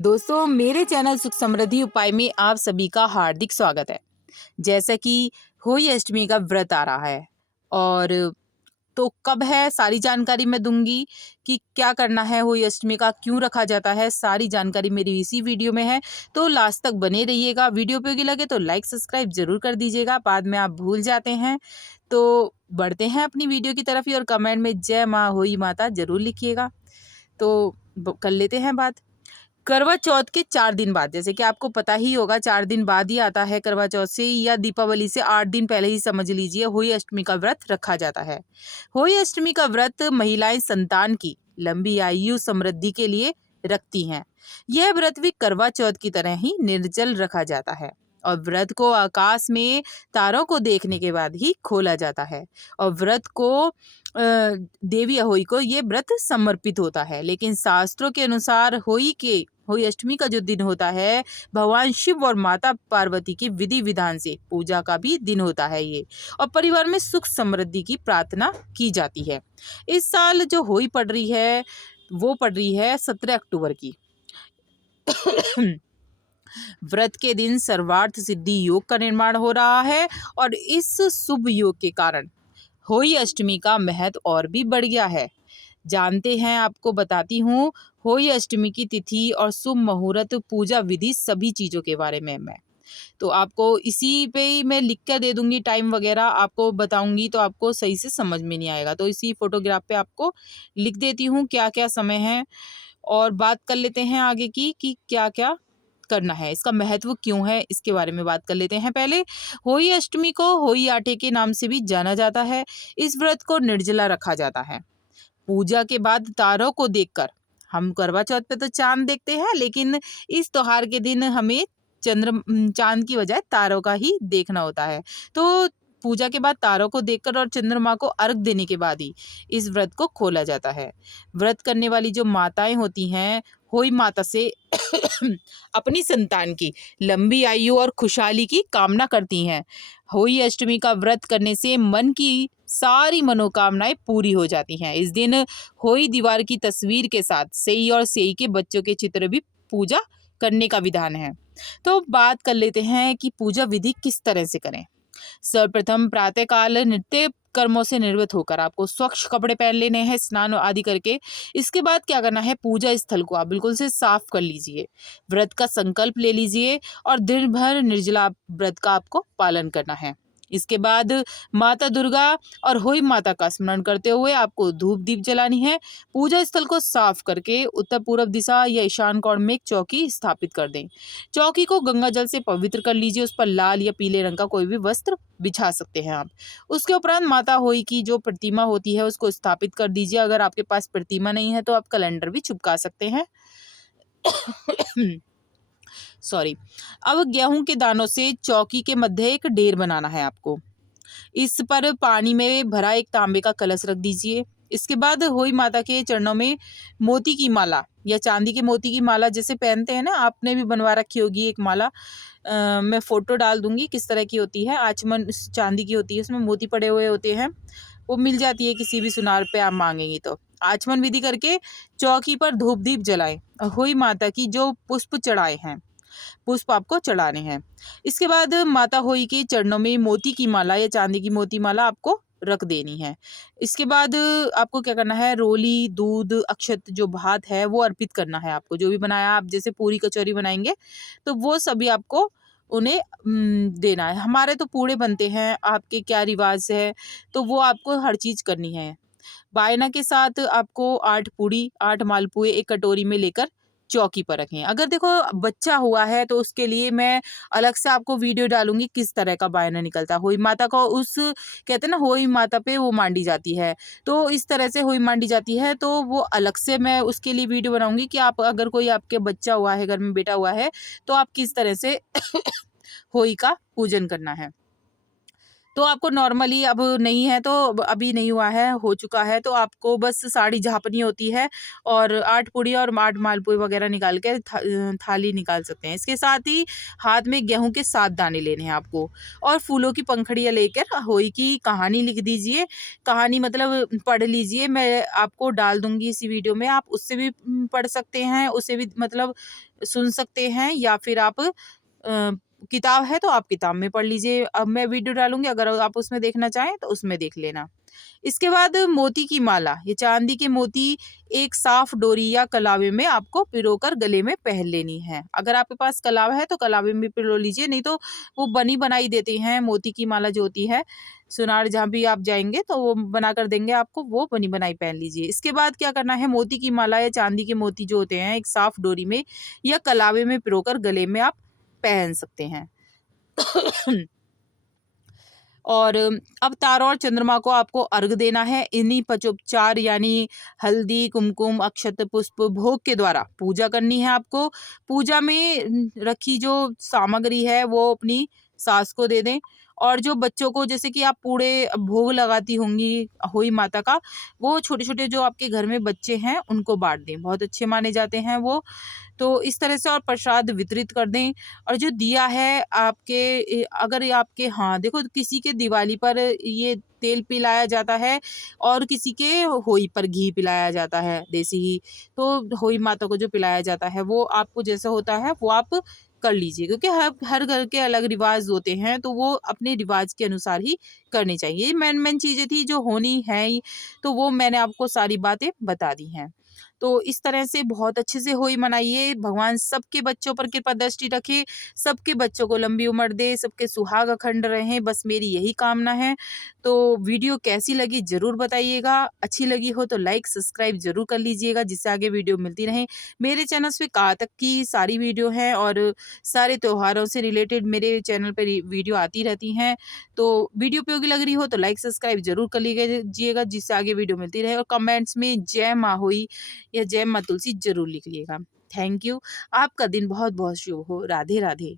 दोस्तों, मेरे चैनल सुख समृद्धि उपाय में आप सभी का हार्दिक स्वागत है। जैसा कि होली अष्टमी का व्रत आ रहा है और तो कब है, सारी जानकारी मैं दूंगी कि क्या करना है, होली अष्टमी का क्यों रखा जाता है। सारी जानकारी मेरी इसी वीडियो में है, तो लास्ट तक बने रहिएगा। वीडियो उपयोगी लगे तो लाइक सब्सक्राइब जरूर कर दीजिएगा, बाद में आप भूल जाते हैं। तो बढ़ते हैं अपनी वीडियो की तरफ ही और कमेंट में जय माँ होई माता जरूर लिखिएगा। तो कर लेते हैं बात। करवा चौथ के 4 दिन बाद, जैसे कि आपको पता ही होगा 4 दिन बाद ही आता है करवा चौथ से, या दीपावली से 8 दिन पहले ही समझ लीजिए होली अष्टमी का व्रत रखा जाता है। होली अष्टमी का व्रत महिलाएं संतान की लंबी आयु समृद्धि के लिए रखती हैं। यह व्रत भी करवा चौथ की तरह ही निर्जल रखा जाता है और व्रत को आकाश में तारों को देखने के बाद ही खोला जाता है। और व्रत को देवी अहोई को ये व्रत समर्पित होता है। लेकिन शास्त्रों के अनुसार होली अष्टमी का जो दिन होता है, भगवान शिव और माता पार्वती की विधि विधान से पूजा का भी दिन होता है ये, और परिवार में सुख समृद्धि की प्रार्थना की जाती है। इस साल जो होली पड़ रही है वो पड़ रही है 17 अक्टूबर की। व्रत के दिन सर्वार्थ सिद्धि योग का निर्माण हो रहा है और इस शुभ योग के कारण होली अष्टमी का महत्व और भी बढ़ गया है। जानते हैं, आपको बताती हूँ होली अष्टमी की तिथि और शुभ मुहूर्त, पूजा विधि, सभी चीजों के बारे में मैं तो आपको इसी पे ही मैं लिख कर दे दूंगी। टाइम वगैरह आपको बताऊंगी तो आपको सही से समझ में नहीं आएगा, तो इसी फोटोग्राफ पे आपको लिख देती हूँ क्या क्या समय है। और बात कर लेते हैं आगे की कि क्या क्या करना है, इसका महत्व क्यों है, इसके बारे में बात कर लेते हैं। पहले होली अष्टमी को होली आटे के नाम से भी जाना जाता है। इस व्रत को निर्जला रखा जाता है। पूजा के बाद तारों को देखकर, हम करवा चौथ पे तो चांद देखते हैं, लेकिन इस त्योहार के दिन हमें चांद की बजाय तारों का ही देखना होता है। तो पूजा के बाद तारों को देखकर और चंद्रमा को अर्घ देने के बाद ही इस व्रत को खोला जाता है। व्रत करने वाली जो माताएं होती हैं, होई माता से अपनी संतान की लंबी आयु और खुशहाली की कामना करती हैं। होली अष्टमी का व्रत करने से मन की सारी मनोकामनाएं पूरी हो जाती हैं। इस दिन होली दीवार की तस्वीर के साथ सेई और सेई के बच्चों के चित्र भी पूजा करने का विधान है। तो बात कर लेते हैं कि पूजा विधि किस तरह से करें। सर्वप्रथम प्रातःकाल नित्य कर्मों से निर्वृत्त होकर आपको स्वच्छ कपड़े पहन लेने हैं, स्नान आदि करके। इसके बाद क्या करना है, पूजा स्थल को आप बिल्कुल से साफ कर लीजिए, व्रत का संकल्प ले लीजिए और दिन भर निर्जला व्रत का आपको पालन करना है। इसके बाद माता दुर्गा और होई माता का स्मरण करते हुए आपको धूप दीप जलानी है। पूजा स्थल को साफ करके उत्तर पूर्व दिशा या ईशान कोण में एक चौकी स्थापित कर दें। चौकी को गंगा जल से पवित्र कर लीजिए, उस पर लाल या पीले रंग का कोई भी वस्त्र बिछा सकते हैं आप। उसके उपरांत माता होई की जो प्रतिमा होती है उसको स्थापित कर दीजिए। अगर आपके पास प्रतिमा नहीं है तो आप कैलेंडर भी चिपका सकते हैं। सॉरी। अब गेहूं के दानों से चौकी के मध्य एक ढेर बनाना है आपको। इस पर पानी में भरा एक तांबे का कलश रख दीजिए। इसके बाद होई माता के चरणों में मोती की माला या चांदी के मोती की माला जैसे पहनते हैं ना, आपने भी बनवा रखी होगी एक माला। मैं फोटो डाल दूंगी किस तरह की होती है। आचमन चांदी की होती है, उसमें मोती पड़े हुए होते हैं, वो मिल जाती है किसी भी सुनार पे आप मांगेंगी तो। आचमन विधि करके चौकी पर धूप दीप जलाएं और होई माता की जो पुष्प चढ़ाए हैं, पुष्प आपको चढ़ाने हैं। इसके बाद माता होई के चरणों में मोती की माला या चांदी की मोती माला आपको रख देनी है। इसके बाद आपको क्या करना है, रोली, दूध, अक्षत, जो भात है वो अर्पित करना है आपको। जो भी बनाया आप, जैसे पूरी कचौरी बनाएंगे तो वो सभी आपको उन्हें देना है। हमारे तो पूड़े बनते हैं, आपके क्या रिवाज है तो वो आपको हर चीज करनी है। बायना के साथ आपको 8 पूड़ी 8 मालपुए एक कटोरी में लेकर चौकी पर रखें। अगर देखो बच्चा हुआ है तो उसके लिए मैं अलग से आपको वीडियो डालूंगी किस तरह का बायना निकलता है। होई माता को उस कहते हैं ना, होई माता पे वो मांडी जाती है, तो इस तरह से होई मांडी जाती है, तो वो अलग से मैं उसके लिए वीडियो बनाऊंगी कि आप अगर कोई आपके बच्चा हुआ है, घर में बेटा हुआ है, तो आप किस तरह से होई का पूजन करना है। तो आपको नॉर्मली अब नहीं है तो अभी नहीं हुआ है, हो चुका है तो आपको बस साड़ी झाँपनी होती है और 8 पूड़ी और 8 मालपुए वगैरह निकाल के थाली निकाल सकते हैं। इसके साथ ही हाथ में गेहूँ के 7 दाने लेने हैं आपको और फूलों की पंखुड़ियाँ लेकर होली की कहानी लिख दीजिए। कहानी मतलब पढ़ लीजिए, मैं आपको डाल दूँगी इसी वीडियो में, आप उससे भी पढ़ सकते हैं, उसे भी मतलब सुन सकते हैं या फिर आप किताब है तो आप किताब में पढ़ लीजिए। अब मैं वीडियो डालूँगी, अगर आप उसमें देखना चाहें तो उसमें देख लेना। इसके बाद मोती की माला, ये चांदी के मोती एक साफ डोरी या कलावे में आपको पिरोकर गले में पहन लेनी है। अगर आपके पास कलावा है तो कलावे में पिरो लीजिए, नहीं तो वो बनी बनाई देते हैं मोती की माला जो होती है। सुनार जहाँ भी आप जाएँगे तो वो बना कर देंगे आपको, वो बनी बनाई पहन लीजिए। इसके बाद क्या करना है, मोती की माला या चांदी के मोती जो होते हैं एक साफ डोरी में या कलावे में पिरोकर गले में आप पहन सकते हैं। और अब तारा और चंद्रमा को आपको अर्घ देना है। इन्हीं पचोपचार यानी हल्दी, कुमकुम, अक्षत, पुष्प, भोग के द्वारा पूजा करनी है आपको। पूजा में रखी जो सामग्री है वो अपनी सास को दे दें और जो बच्चों को जैसे कि आप पूरे भोग लगाती होंगी होई माता का, वो छोटे-छोटे जो आपके घर में बच्चे हैं उनको बाँट दें। बहुत अच्छे माने जाते हैं वो। तो इस तरह से और प्रसाद वितरित कर दें और जो दिया है आपके अगर ये आपके हाँ, देखो किसी के दिवाली पर ये तेल पिलाया जाता है और किसी के होई पर घी पिलाया जाता है देसी घी। तो होई माता को जो पिलाया जाता है वो आपको जैसा होता है वो आप कर लीजिए, क्योंकि हर हर घर के अलग रिवाज होते हैं तो वो अपने रिवाज के अनुसार ही करने चाहिए। ये मेन चीज़ें थी जो होनी है ही, तो वो मैंने आपको सारी बातें बता दी हैं। तो इस तरह से बहुत अच्छे से होली मनाइए। भगवान सबके बच्चों पर कृपा दृष्टि रखे, सबके बच्चों को लंबी उम्र दे, सबके सुहाग अखंड रहें, बस मेरी यही कामना है। तो वीडियो कैसी लगी ज़रूर बताइएगा। अच्छी लगी हो तो लाइक, सब्सक्राइब ज़रूर कर लीजिएगा जिससे आगे वीडियो मिलती रहें। मेरे चैनल पे कातक की सारी वीडियो हैं और सारे त्योहारों से रिलेटेड मेरे चैनल पे वीडियो आती रहती हैं। तो वीडियो उपयोगी लग रही हो तो लाइक, सब्सक्राइब ज़रूर कर लीजिएगा जिससे आगे वीडियो मिलती रहे और कमेंट्स में जय माँ होई या जय माँ तुलसी ज़रूर लिखिएगा। Thank you. आपका दिन बहुत-बहुत शुभ हो। राधे, राधे।